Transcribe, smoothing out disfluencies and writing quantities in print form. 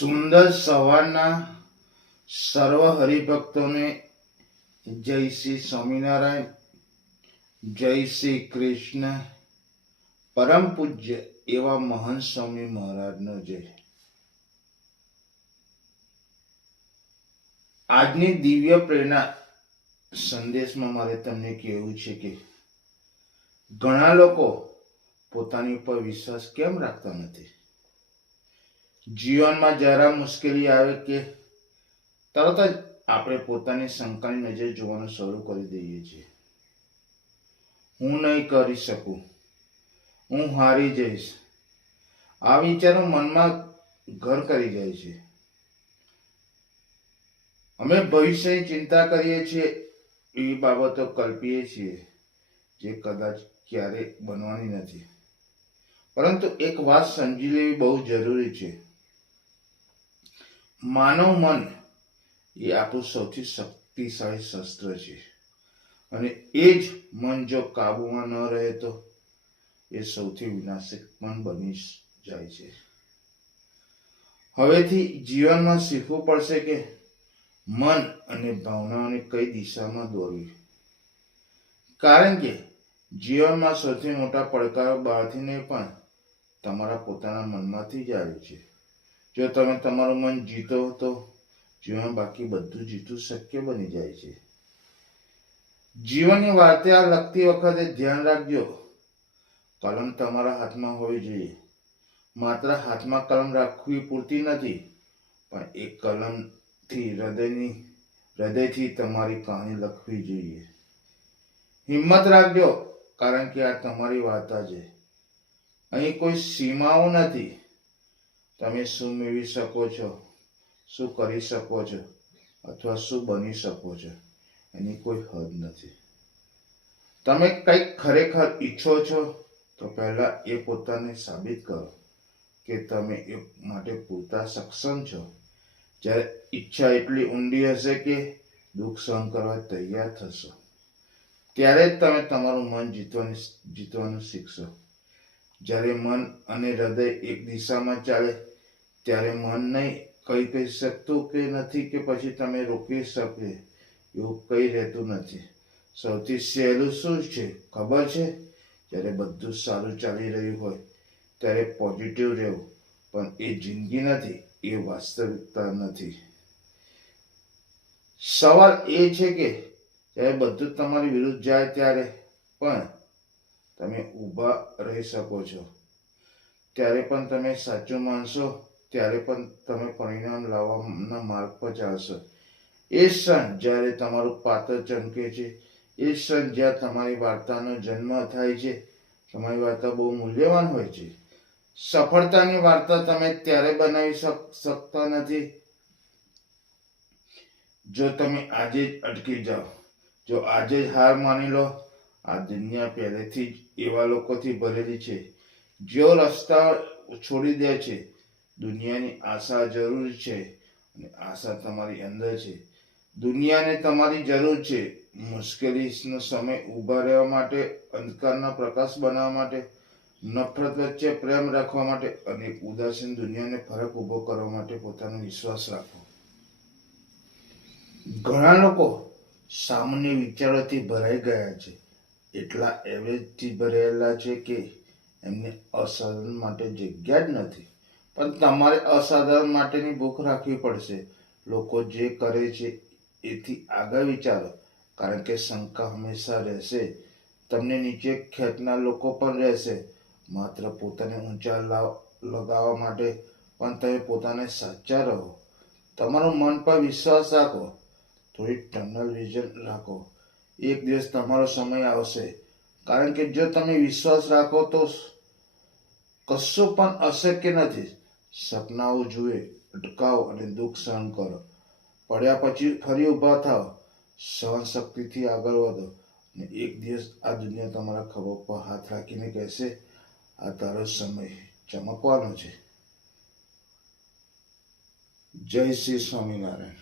સુંદર સવારના સર્વ હરિભક્તોને જય શ્રી સ્વામિનારાયણ, જય શ્રી કૃષ્ણ. પરમ પૂજ્ય એવા મહાન સ્વામી મહારાજનો જય. આજની દિવ્ય પ્રેરણા સંદેશમાં મારે તમને કહેવું છે કે ઘણા લોકો પોતાની ઉપર વિશ્વાસ કેમ રાખતા નથી. જીવનમાં જરા મુશ્કેલી આવે કે તરત જ આપણે પોતાની શંકાની નજર જોવાનું શરૂ કરી દઈએ છીએ. હું નહીં કરી શકું, હું હારી જઈશ, આ વિચારો મનમાં ઘર કરી જાય છે. અમે ભવિષ્યની ચિંતા કરીએ છીએ, એવી બાબતો કલ્પીએ છીએ જે કદાચ ક્યારે બનવાની નથી. પરંતુ એક વાત સમજી લેવી બહુ જરૂરી છે. માનવ મન એ આપણું સૌથી શક્તિશાળી શસ્ત્ર છે, અને એ જ મન જો કાબુમાં ન રહે તો એ સૌથી વિનાશક પણ બની જાય છે. હવેથી જીવનમાં શીખવું પડશે કે મન અને ભાવનાઓને કઈ દિશામાં દોરવી, કારણ કે જીવનમાં સૌથી મોટા પડકારો બહારથી નહીં પણ તમારા પોતાના મનમાંથી જ આવે છે. જો તમે તમારું મન જીતો તો જીવન બાકી બધું જીતવું શક્ય બની જાય છે. જીવનની વાર્તા લખતી વખતે ધ્યાન રાખજો, કલમ તમારા હાથમાં હોવી જોઈએ. માત્ર હાથમાં કલમ રાખવી પૂરતી નથી, પણ એ કલમથી હૃદયથી તમારી કહાની લખવી જોઈએ. હિંમત રાખજો, કારણ કે આ તમારી વાર્તા છે. અહીં કોઈ સીમાઓ નથી. તમે શું મેળવી શકો છો, શું કરી શકો છો, અથવા શું બની શકો છો, એની કોઈ હદ નથી. તમે કંઈક ખરેખર ઈચ્છો છો તો પહેલા એ પોતાને સાબિત કરો કે તમે એ માટે પૂરતા સક્ષમ છો. જ્યારે ઈચ્છા એટલી ઊંડી હશે કે દુઃખ સહન કરવા તૈયાર થશો, ત્યારે જ તમે તમારું મન જીતવાનું શીખશો. જ્યારે મન અને હૃદય એક દિશામાં ચાલે ત્યારે મન નહીં કહી શકતું કે નથી કે પછી તમે રોકી શકે, એવું કંઈ રહેતું નથી. સૌથી સહેલું શું છે ખબર છે? જ્યારે બધું સારું ચાલી રહ્યું હોય ત્યારે પોઝિટિવ રહેવું. પણ એ જિંદગી નથી, એ વાસ્તવિકતા નથી. સવાલ એ છે કે જ્યારે બધું તમારી વિરુદ્ધ જાય ત્યારે પણ તમે ઊભા રહી શકો છો. ત્યારે પણ તમે સાચું માનશો, ત્યારે પણ તમે પરિણામ લાવવાના માર્ગ પર ચાલશો. એ ક્ષણ જ્યારે તમારું પાત્ર ચમકે છે, એ ક્ષણ જ્યાં તમારી વાર્તાનો જન્મ થાય છે. તમારી વાર્તા બહુ મૂલ્યવાન હોય છે. સફળતાની વાર્તા તમે ત્યારે બનાવી શકતા નથી જો તમે આજે જ અટકી જાઓ, જો આજે જ હાર માની લો. આ દુનિયા પહેલેથી જ એવા લોકોથી ભરેલી છે જેઓ રસ્તા છોડી દે છે. દુનિયાની આશા જરૂર છે, અને આશા તમારી અંદર છે. દુનિયાને તમારી જરૂર છે. મુશ્કેલીનો સમય ઊભા રહેવા માટે, અંધકારના પ્રકાશ બનાવવા માટે, નફરત વચ્ચે પ્રેમ રાખવા માટે, અને ઉદાસીન દુનિયાને ફરક ઊભો કરવા માટે પોતાનો વિશ્વાસ રાખો. ઘણા લોકો સામાન્ય વિચારોથી ભરાઈ ગયા છે, એટલા એવરેજથી ભરેલા છે કે એમને અસાધારણ માટે જગ્યા જ નથી. પણ તમારે અસાધારણ માટેની ભૂખ રાખવી પડશે. લોકો જે કરે છે એથી આગળ વિચારો, કારણ કે શંકા હંમેશા રહેશે. તમને નીચે ખેંચનાર લોકો પણ રહેશે. માત્ર પોતાને ઊંચા લગાવવા માટે પણ તમે પોતાને સાચા રહો. તમારું મન પર વિશ્વાસ રાખો, થોડી ટનલ વિઝન રાખો. એક દિવસ તમારો સમય આવશે, કારણ કે જો તમે વિશ્વાસ રાખો તો કશું પણ અશક્ય નથી. સપનાઓ જુએ, અટકાવો અને દુઃખ સહન કરો. પડ્યા પછી ફરી ઊભા થાઓ. સહન શક્તિથી આગળ વધો, અને એક દિવસ આ દુનિયા તમારા ખભા પર હાથ રાખીને કહેશે, આ તારો સમય ચમકવાનો છે. જય શ્રી સ્વામિનારાયણ.